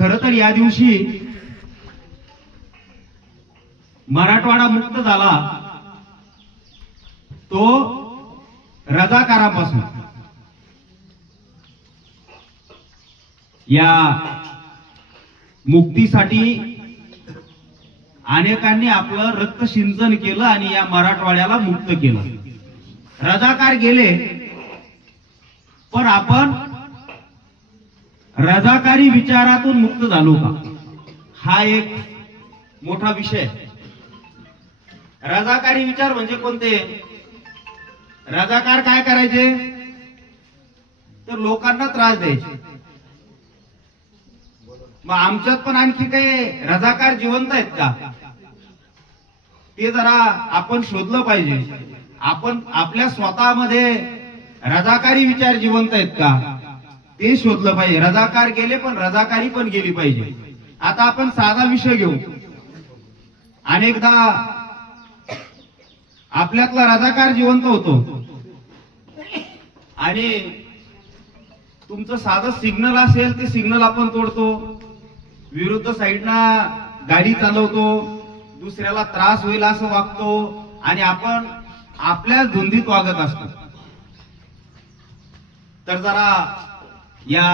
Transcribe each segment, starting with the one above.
खर तर या दिवशी मराठवाडा मुक्त झाला तो रजाकारापासून। या मुक्तीसाठी अनेकांनी आपलं रक्त सिंचन केलं आणि या मराठवाड्याला मुक्त केलं। रजाकार गेले, पण आपण रजाकारी विचारातून मुक्त झालो का, हा एक मोठा विषय। रजाकारी विचार म्हणजे कोणते? रजाकार काय करायचे तर लोकांना त्रास द्यायचे। मग आमच्यात पण आणखी काही रजाकार जिवंत आहेत का, ते जरा आपण शोधलं पाहिजे। आपण आपल्या स्वतःमध्ये रजाकारी विचार जिवंत आहेत का ते शोधलं पाहिजे। रजाकार गेले, पण रजाकारी पण गेली पाहिजे। आता आपण साधा विषय घेऊ। अनेकदा आपल्यातला रजाकार जिवंत होतो आणि तुमचं साधं सिग्नल असेल ते सिग्नल आपण तोडतो, विरुद्ध साईडना गाडी चालवतो, दुसऱ्याला त्रास होईल असं वागतो आणि आपण आपल्याच धुंदीत वागत असतो। तर जरा या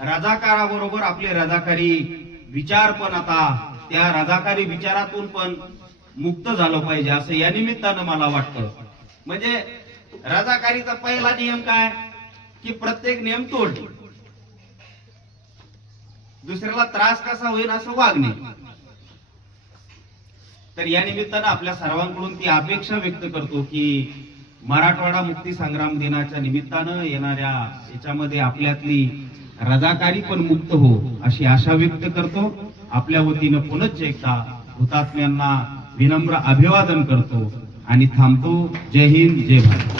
रजाकाराबरोबर आपले रजाकारी विचार पण आता त्या रजाकारी विचारातून पण मुक्त झालं पाहिजे असं या निमित्तानं मला वाटतं। म्हणजे रजाकारीचा पहिला नियम काय की प्रत्येक नियम तोड, दुसऱ्याला त्रास कसा होईल असं वागणे। तर या निमित्तानं आपल्या सर्वांकडून ती अपेक्षा व्यक्त करतो की मराठवाडा मुक्ती संग्राम दिनाच्या निमित्तानं येणाऱ्या याच्यामध्ये आपल्यातली रजाकारी पण मुक्त हो अशी आशा व्यक्त करतो। आपल्या वतीनं पुनश्च एकदा हुतात्म्यांना विनम्र अभिवादन करतो आणि थांबतो। जय हिंद, जय भारत।